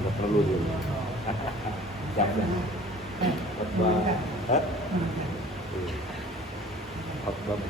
nggak perlu dulu. Siap ya. Khotbah. Hah? Khotbah.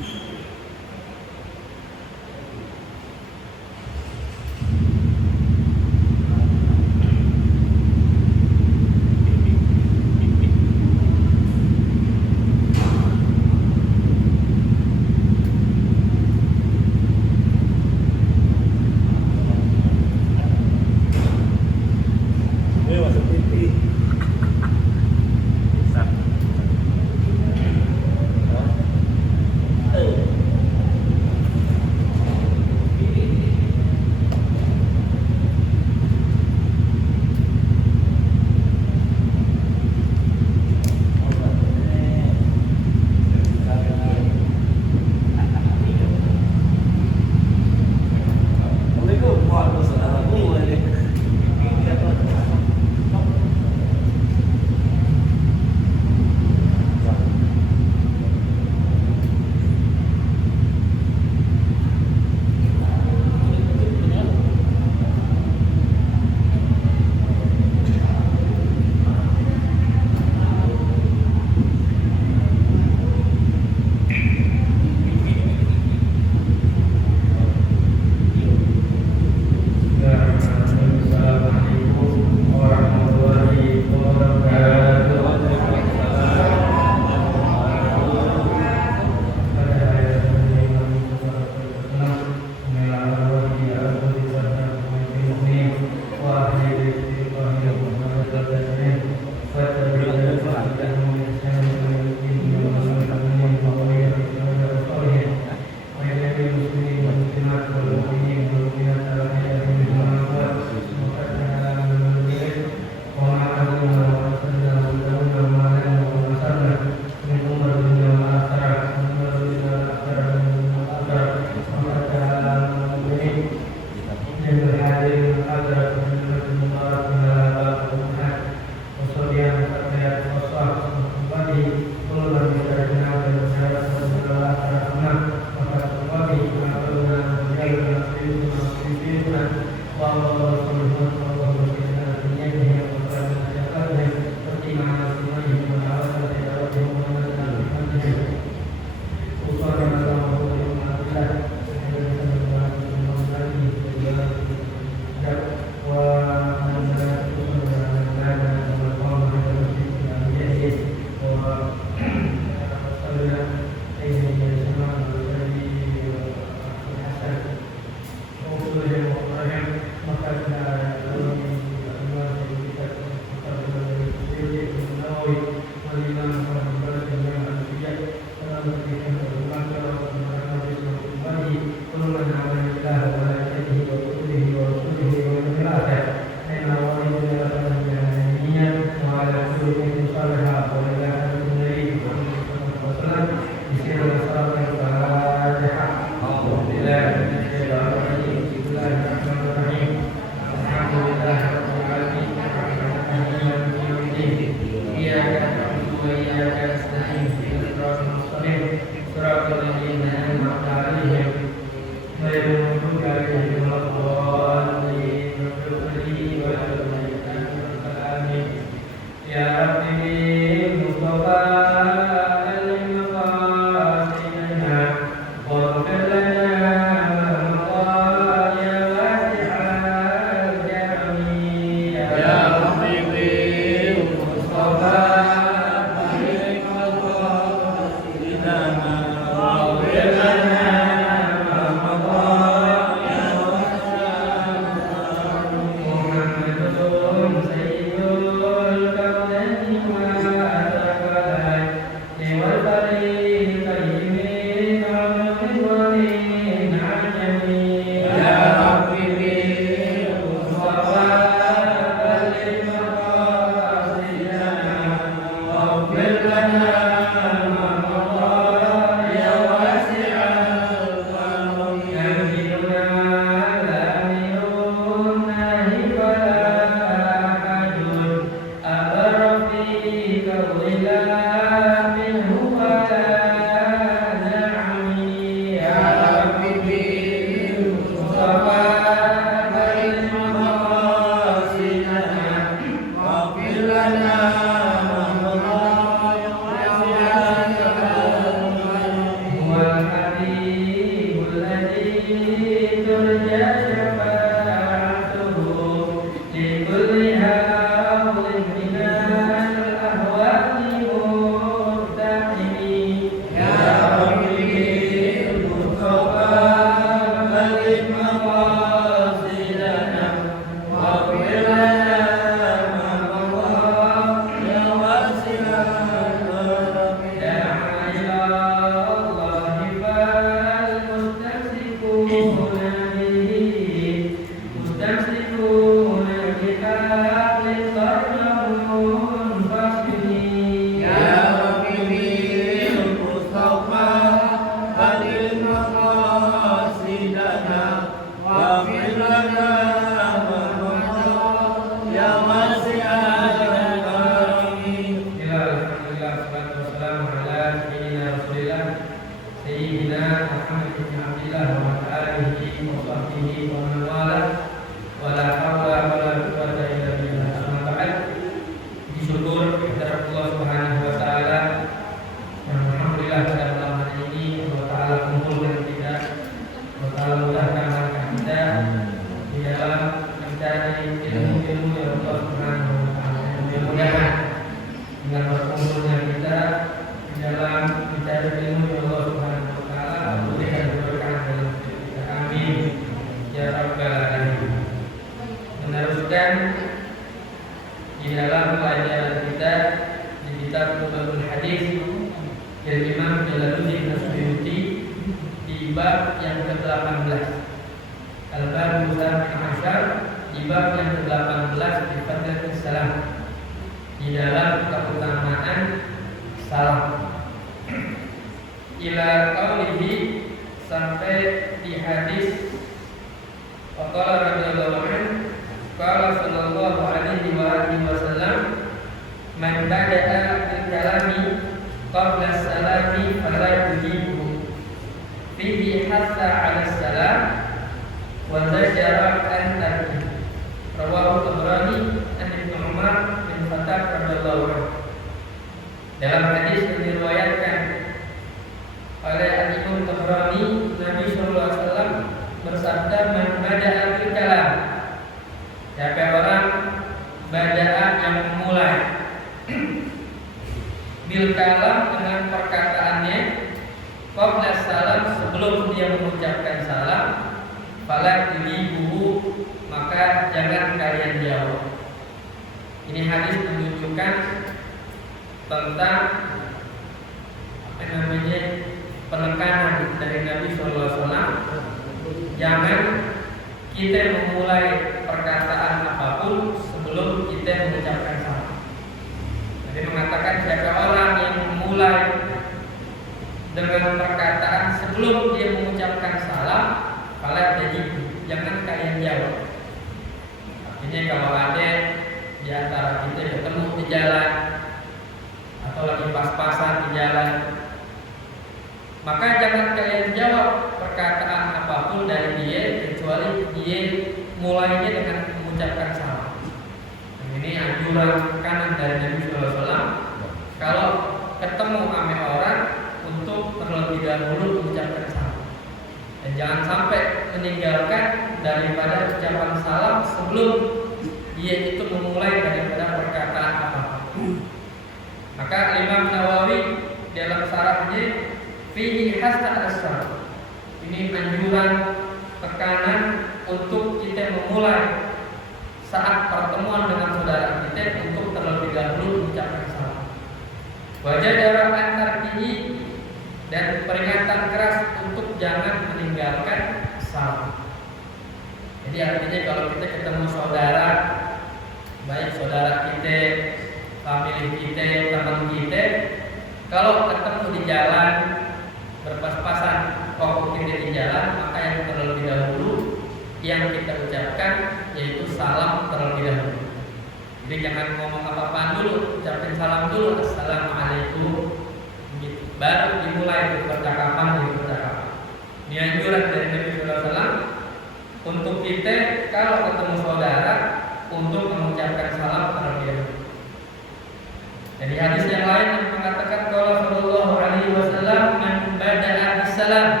Jadi hadis yang lain yang mengatakan kalau Rasulullah alaihi wasallam man bada'a bisalam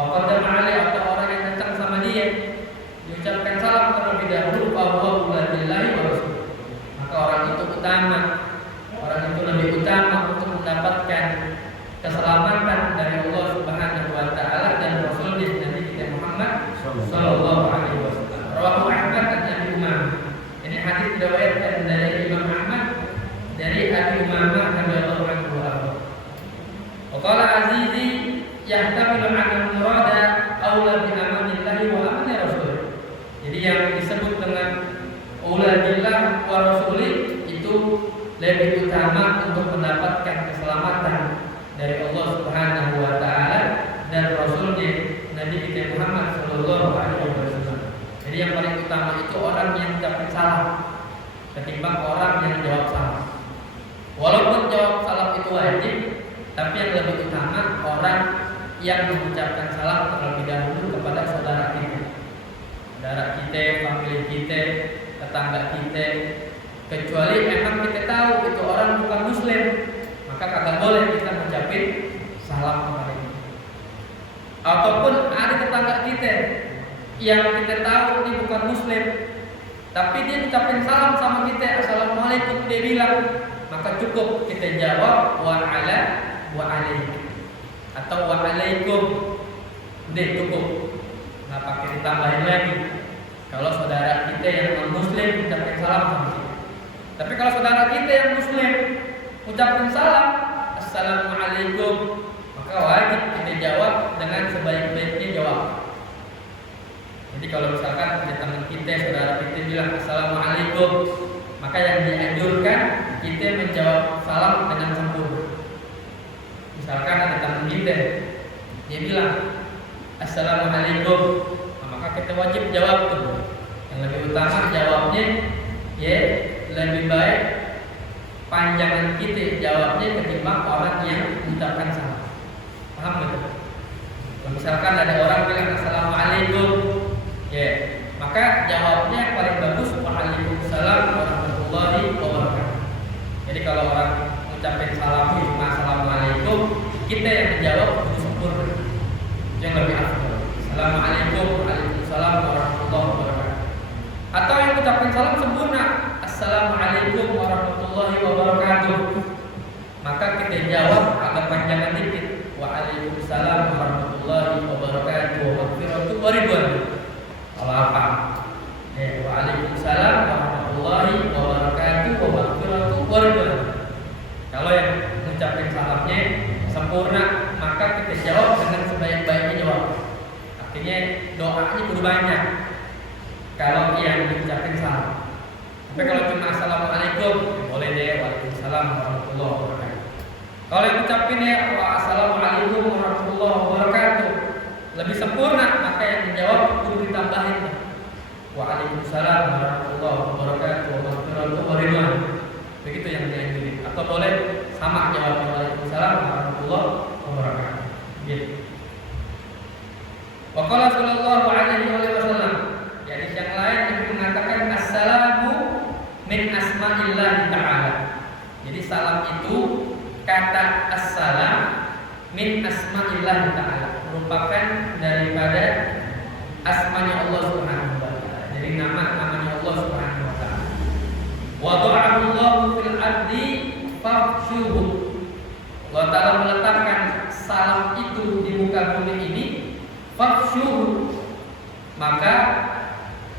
Faqaddama alaihi, atau orang yang datang sama dia diucapkan salam terlebih dahulu, bahwa billahi wa rasul, maka orang itu utama, orang itu lebih utama untuk mendapatkan keselamatan dari Allah Subhanahu wa taala dan Rasulnya Nabi kita Muhammad sallallahu alaihi wasallam. Rawahu Ahmad dan Abi Umamah. Ini hadis diriwayatkan dari Imam Ahmad dari Abi Umamah radhiyallahu anhu. Wa qala Azizi yahtamilu an murada aula bi amanillahi wa amani rasul. Jadi yang disebut dengan auladillah wa rasuli itu lebih utama untuk mendapatkan keselamatan dari Allah Subhanahu wa taala dan Rasulnya Nabi kita Muhammad sallallahu alaihi wasallam. Jadi yang paling utama itu orang yang ucapin salam ketimbang orang yang jawab salam. Walaupun jawab salam itu wajib, tapi yang lebih utama orang yang mengucapkan salam terlebih dahulu kepada saudara kita, famili kita, tetangga kita. Kecuali memang kita tahu itu orang bukan muslim, maka kagak boleh kita mengucapin salam kepada dia. Ataupun ada tetangga kita yang kita tahu ini bukan muslim, tapi dia ucapin salam sama kita, assalamualaikum, dia bilang, maka cukup kita jawab wa alaikum atau wa alaikum, udah cukup, nggak pakai ditambahin lagi. Kalau saudara kita yang non muslim ucapin salam sama kita. Tapi kalau saudara kita yang muslim ucapkan salam assalamualaikum, maka wajib kita jawab dengan sebaik-baiknya jawab. Jadi kalau misalkan ada teman kita, saudara kita bilang assalamualaikum, maka yang dianjurkan kita menjawab salam dengan sempurna. Misalkan ada teman kita, dia bilang assalamualaikum, maka kita wajib jawab tuh. Yang lebih utama jawabnya ya lebih baik panjangan kita jawabnya ketimbang orang yang mengucapkan salam. Paham betul? Kalau misalkan ada orang bilang assalamualaikum, ya maka jawabnya yang paling bagus waalaikumsalam warahmatullahi wabarakatuh. Jadi kalau orang mengucapkan salam cuma assalamualaikum, kita yang menjawab itu sempurna. Yang lebih afdal. Assalamualaikum, waalaikumsalam warahmatullahi wabarakatuh. Atau yang mengucapkan salam sempurna, assalamualaikum warahmatullahi wabarakatuh, maka kita jawab agak panjangan dikit, waalaikumsalam warahmatullahi wabarakatuh wa maghfiratuh wa ridwan. Kalau apa? Waalaikumsalam warahmatullahi wabarakatuh wa maghfiratuh wa ridwan. Kalau yang mengucapkan salamnya sempurna, maka kita jawab dengan sebaik-baiknya jawab. Artinya doanya kudu banyak kalau yang diucapkan salam. Tapi kalau cuma assalamualaikum, boleh deh waalaikumsalam warahmatullahi wabarakatuh. Kalau yang ucapin ya assalamualaikum warahmatullahi wabarakatuh lebih sempurna, maka yang dijawab perlu ditambahin waalaikumsalam warahmatullahi wabarakatuh wabarakatuh waridwan. Begitu yang dianjurin. Atau boleh sama jawabnya waalaikumsalam warahmatullahi wabarakatuh. Gitu. Wa qala sallallahu alaihi wasallam, jadi yang lain yang mengatakan assalamu min asma'illah ta'ala. Jadi salam itu kata assalam min asma'illah ta'ala, merupakan daripada asmanya Allah Subhanahu wa taala. Jadi nama-namanya Allah Subhanahu wa taala. Wada'ahu Allahu fil ardi fafshuhu. Allah Ta'ala meletakkan salam itu di muka bumi ini, fafshuhu, maka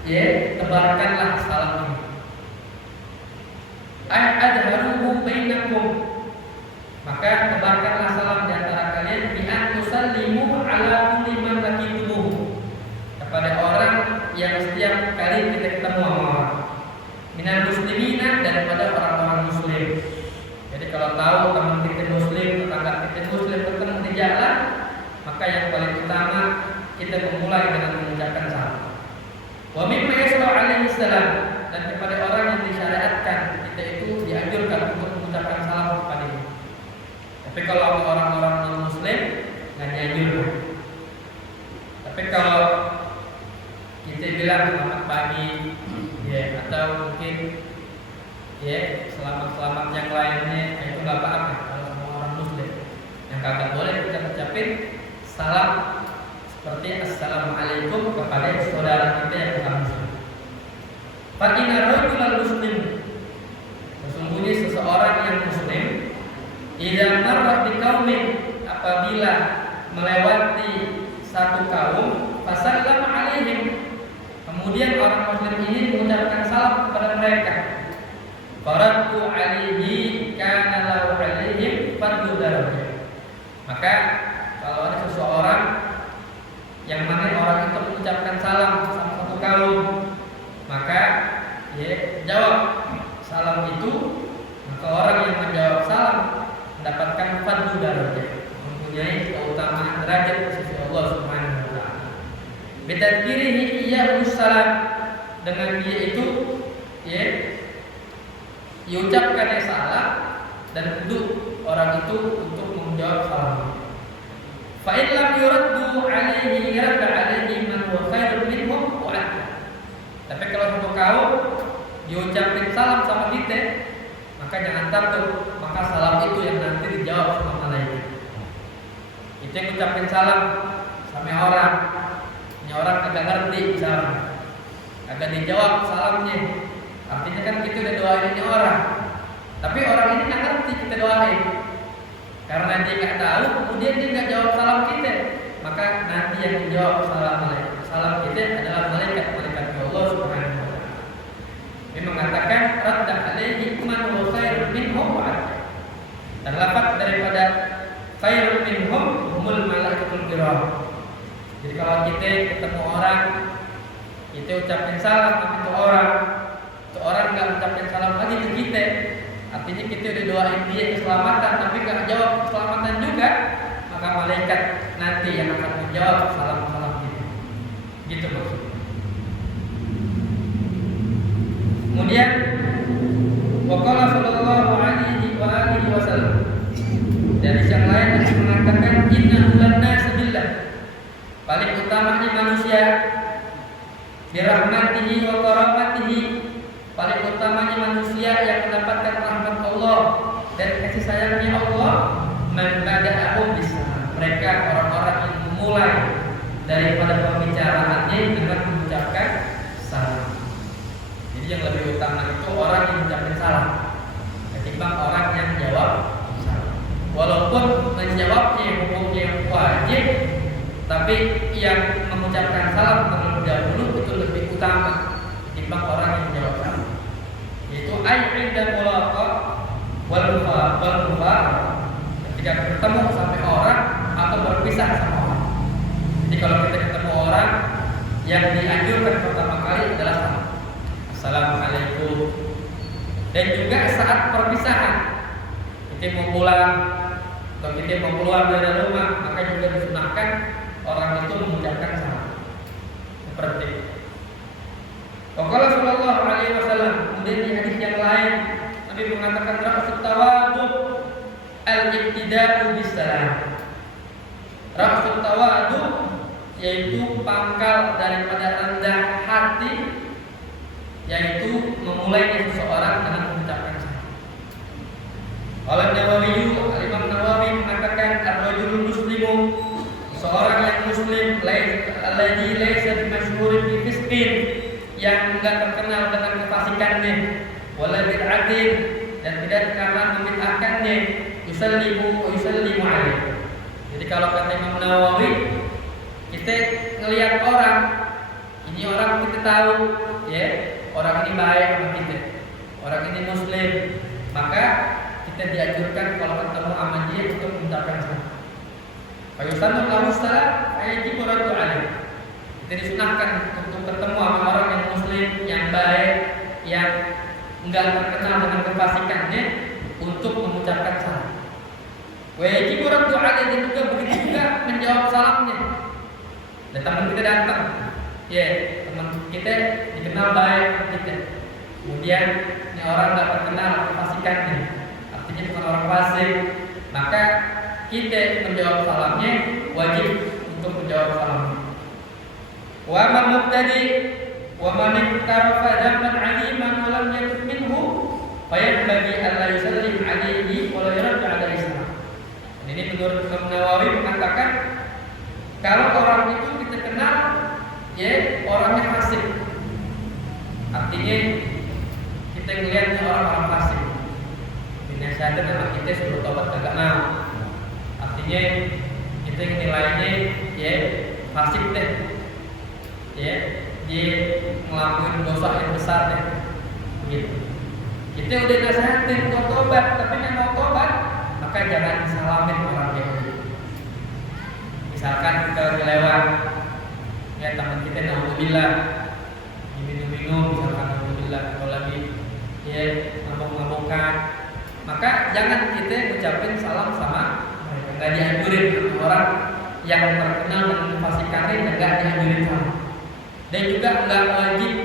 ya tebarkanlah salam ini. Adharuhu bainakum, maka tebarkanlah salam di antara kalian, bi an tusallimu ala kulli man laqitumuhu, kepada orang yang setiap kali kita ketemu sama orang, minal muslimina, daripada orang-orang muslim. Jadi kalau tahu teman kita muslim, tetangga kita muslim ketemu di jalan, maka yang paling utama kita memulai dengan mengucapkan salam. Wa mimma yasra alaihi salam, dan kepada orang yang disyariatkan kita itu dianjurkan untuk mengucapkan salam kepadanya. Tapi kalau orang-orang non muslim nggak dianjurkan. Tapi kalau kita bilang selamat pagi, ya, atau mungkin ya selamat-selamat yang lainnya, itu nggak apa-apa kalau sama orang muslim. Yang kagak boleh kita ucapin salam seperti assalamualaikum kepada saudara kita yang bukan muslim. Fa inna rajulal muslim, sesungguhnya seseorang yang muslim, idza marra bi qaumin, apabila melewati satu kaum, fasallama alaihim, kemudian orang muslim ini mengucapkan salam kepada mereka, faraddu alaihi kana lahu alaihim fadlu darajah. Maka kalau ada seseorang yang mana orang itu mengucapkan salam sama satu kaum, maka dia jawab salam itu, maka orang yang menjawab salam mendapatkan fadlu darajah, mempunyai keutamaan derajat di sisi Allah Subhanahu wa taala. Bitadbirihi iyyahu salam, dengan dia itu ya diucapkan salam dan duduk orang itu untuk menjawab salam. Fa in lam yuraddu alaihi radda alaihi man huwa khairun minhum wa adla. Tapi kalau satu kaum diucapkan salam sama kita, maka jangan takut, maka salam itu yang nanti dijawab sama malaikat. Kita yang ucapin salam sama orang, ini orang agak ngerti misalnya, agak dijawab salamnya, artinya kan kita udah doain ini orang, tapi orang ini nggak ngerti kita doain, karena dia nggak tahu, kemudian dia nggak jawab salam kita, maka nanti yang menjawab salam kita adalah malaikat Allah Subhanahu wa taala. Dia mengatakan radda alaihi man huwa khairun minhum wa adla. Terdapat daripada khairun minhum humul malaikatul kiram. Jadi kalau kita ketemu orang, kita ucapin salam sama itu orang nggak ucapin salam lagi ke kita, artinya kita udah doain dia keselamatan, tapi nggak jawab keselamatan juga, maka malaikat nanti yang akan menjawab salam-salam kita. Gitu maksudnya. Kemudian waqala sallallahu alaihi wasallam, dari yang lain yang mengatakan inna ulannas billah, paling utamanya manusia birahmatihi wa karamatihi, paling utamanya manusia yang mendapatkan rahmat Allah dan kasih sayangnya Allah, man bada'ahum bisalam, mereka orang-orang yang memulai daripada pembicaraannya dengan mengucapkan salam. Jadi yang lebih utama itu orang yang mengucapkan salam ketimbang orang yang jawab salam. Walaupun menjawabnya hukumnya wajib, tapi yang mengucapkan salam terlebih dahulu itu lebih utama ketimbang orang yang menjawab salam. Yaitu ainda mulaqa wal mufar, ketika bertemu sampai orang atau berpisah sama orang. Jadi kalau kita ketemu orang, yang dianjurkan pertama kali adalah salam, assalamualaikum. Dan juga saat perpisahan, kita mau pulang atau kita mau keluar dari rumah, maka juga disunahkan orang itu mengucapkan salam. Seperti Qala sallallahu alaihi wasallam, kemudian di hadis yang lain Nabi mengatakan ra'sut tawadhu al-ibtida'u bis-salam. Ra'sut tawadhu yaitu pangkal daripada rendah hati, yaitu memulainya seseorang dengan mengucapkan salam. Qala Nawawi, Imam Nawawi mengatakan ar-rajulul muslimu, seorang yang muslim, alladzi laisa bimasyhurin bi fisqin, yang enggak terkenal dengan kefasikannya, wala bid'atin, dan tidak karena membid'ahkannya, yusallimu alaihi. Jadi kalau kata Imam Nawawi, kita ngelihat orang, ini orang kita tahu, ya, orang ini baik sama kita, orang ini muslim, maka kita dianjurkan kalau ketemu sama dia untuk mengucapkan salam. Fayusanu lahu salam ayyajibu raddu alaihi. Kita disunahkan untuk ketemu sama orang yang muslim, yang baik, yang enggak terkenal dengan kefasikannya, untuk mengucapkan salam. Wa yajibu raddu alaihi, juga begitu juga menjawab salamnya. Dan teman kita datang, ya, teman kita dikenal baik kita, kemudian ini orang enggak terkenal kefasikannya, artinya bukan orang fasik, maka kita menjawab salamnya wajib untuk menjawab salamnya. Wa man mubtadi wa man iktarafa dzamban 'aliman wa lam yatub minhu fayanbaghi an la yusallim 'alaihi wa la yurad 'alaihi salam. Ini menurut Imam Nawawi mengatakan kalau orang itu orangnya fasik. Artinya kita ngelihatnya orang-orang fasik. Dinasihatin sama kita suruh tobat kagak mau. Artinya kita nilainya fasik deh. Dia ngelakuin dosa yang besar deh. Begitu. Kita udah nasihatin buat tobat, tapi nggak mau tobat, maka jangan salamin orang Yahudi. Misalkan kita lagi lewat, teman kita naudzubillah minum-minum, misalkan naudzubillah, atau lagi mabuk-mabukan, maka jangan kita ucapin salam sama mereka. Nggak dianjurin orang yang terkenal dengan kefasikannya, nggak dianjurin salam. Dan juga nggak wajib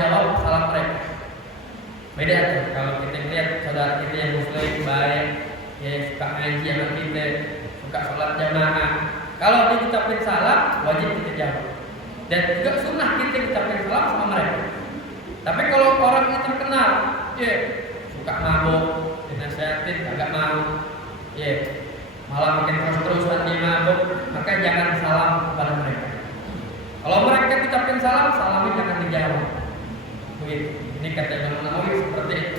jawab salam mereka. Beda tuh kalau kita lihat saudara kita yang muslim baik, suka ngaji sama kita, suka sholat jamaah. Kalau dia ucapin salam, wajib kita jawab. Dan juga sunnah kita ucapin salam sama mereka. Tapi kalau orang itu terkenal, suka mabuk, dinasihatin, agak mau, malah makin terus-terusan dia mabuk, maka jangan salam kepada mereka. Kalau mereka ucapin salam, salamnya jangan dijawab. Begitu. Ini kata Imam Nawawi seperti itu.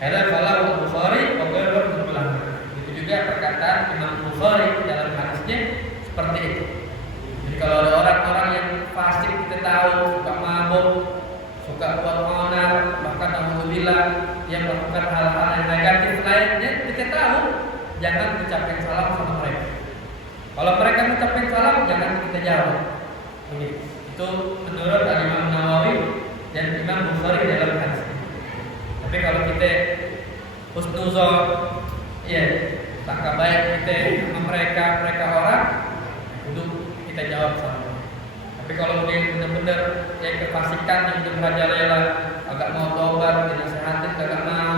Hadza qalahu Bukhari wa ghairuhu ulama. Itu juga perkataan Imam Bukhari dalam hadisnya seperti itu. Jadi kalau ada orang-orang yang fasik kita tahu, suka mabuk, suka buat onar, bahkan alhamdulillah yang melakukan hal-hal yang negatif lainnya, kita tahu, jangan ucapkan salam sama mereka. Kalau mereka mengucapkan salam, jangan kita jawab. Begitu. Itu menurut Imam Nawawi dan Imam Bukhari dalam hadis. Tapi kalau kita husnuzon, sangka baik kita sama mereka orang, itu kita jawab salam. Tapi kalau dia benar-benar kefasikan yang udah merajalela, agak mau tobat, dinasihatin agak mau,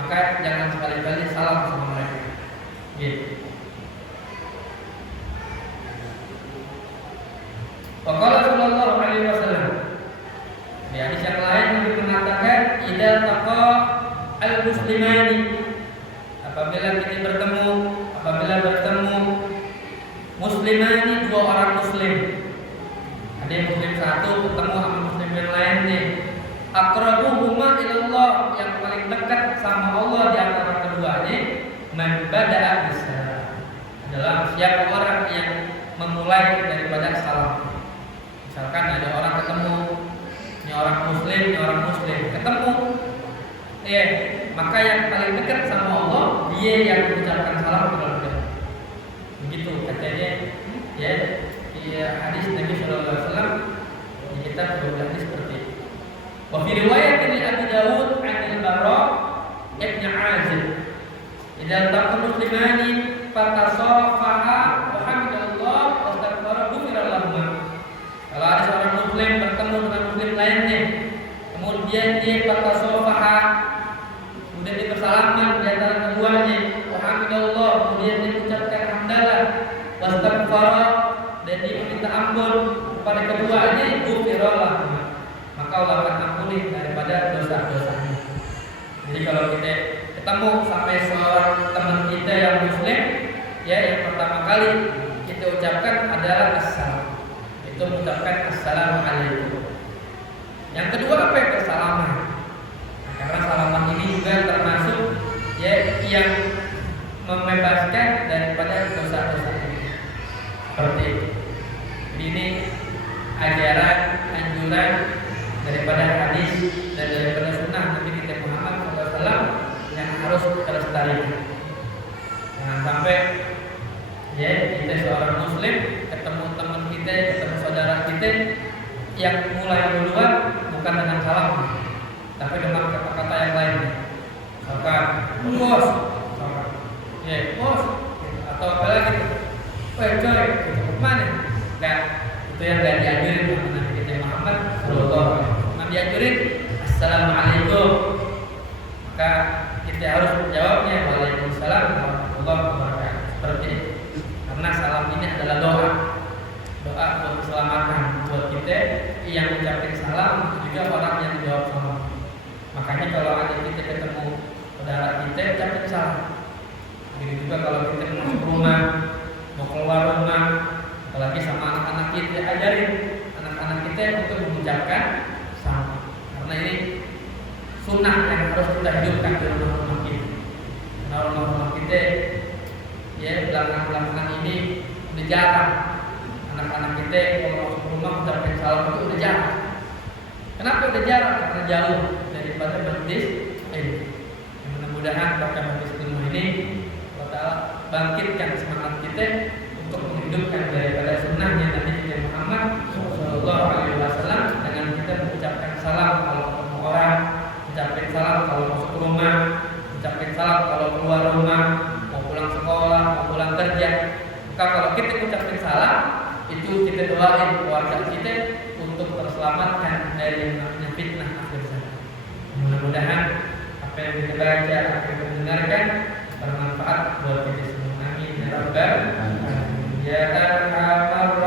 maka jangan sekali-kali salam sama mereka. Waqala sallallahu alaihi wasallam. Di hadis yang lain Nabi mengatakan, "Idza taqa al-muslimani." Apabila bertemu muslimani, dua orang muslim. Ada yang muslim satu bertemu sama muslim yang lainnya. Aqrabuhuma ilallah, yang paling dekat sama Allah di antara keduanya, man bada'a bisalam, adalah siapa orang yang memulai daripada salam. Misalkan ada orang ketemu, ini orang muslim ketemu, maka yang paling dekat sama Allah dia yang mengucapkan salam kepada dia. Begitu katanya, hadis Nabi Sallallahu Alaihi Wasallam di kitab hadis seperti itu. Wa fi riwayat dari Abu Dawud an al-Bara ibn Azib, idza taqa muslimani fatasafaha wa hamdallah wa astaghfara ghufira lahum. Kalau ada seorang muslim bertemu dengan muslim lainnya, kemudian dia fatasafaha, kemudian dia bersalaman di antara keduanya, wa hamdallah, kemudian dia mengucapkan hamdalah, wa astaghfara, dan dia meminta ampun kepada keduanya, ghufira lahum, maka Allah akan ampuni daripada dosa-dosanya. Jadi kalau kita ketemu sampai seorang teman kita yang muslim, yang pertama kali kita ucapkan adalah assalam. Itu mengucapkan assalamualaikum. Yang kedua apa yang bersalaman? Karena salaman ini juga termasuk yang membebaskan daripada dosa-dosa ini. Seperti itu. Jadi ini ajaran, anjuran daripada hadis dan daripada sunnah Nabi kita Muhammad SAW yang harus terlestarikan. Jangan sampai kita seorang muslim ketemu teman kita, ketemu saudara kita yang mulai duluan bukan dengan salam, tapi dengan kata-kata yang lain. Misalkan bos, bos, atau apa lagi? Coy, mana? Enggak, itu yang enggak diajarin oleh Nabi kita Muhammad sallallahu alaihi wasallam. Nabi diajarin assalamualaikum. Maka kita harus menjawabnya waalaikumsalam warahmatullahi wabarakatuh. Seperti itu. Karena salam ini adalah doa buat keselamatan buat kita yang mengucapkan salam, juga orang yang menjawab salam. Makanya kalau ada kita ketemu saudara kita, ucapkan salam. Begitu juga kalau kita masuk rumah, mau keluar rumah, apalagi sama anak-anak kita, ajarin mengucapkan salam. Karena ini sunnah yang harus kita hidupkan di rumah-rumah kita. Karena rumah-rumah kita ya belakangan ini udah jarang anak-anak kita kalau masuk rumah mengucapkan salam itu udah jarang. Kenapa udah jarang? Karena jauh daripada majlis ilmu. Mudah-mudahan berkat majlis ilmu ini Allah Ta'ala bangkitkan semangat kita untuk menghidupkan daripada sunnahnya Nabi Muhammad Sallallahu Alaihi Wasallam dengan kita mengucapkan salam kalau ketemu orang, mengucapkan salam kalau masuk rumah, mengucapkan salam kalau keluar rumah, mau pulang sekolah, mau pulang kerja. Maka kalau kita mengucapkan salam, itu kita doain keluarga kita untuk terselamatkan dari yang namanya fitnah akhir zaman. Mudah-mudahan apa yang kita baca, apa yang kita dengarkan bermanfaat buat kita semua. Amin ya rabbal alamin. Ya arhamar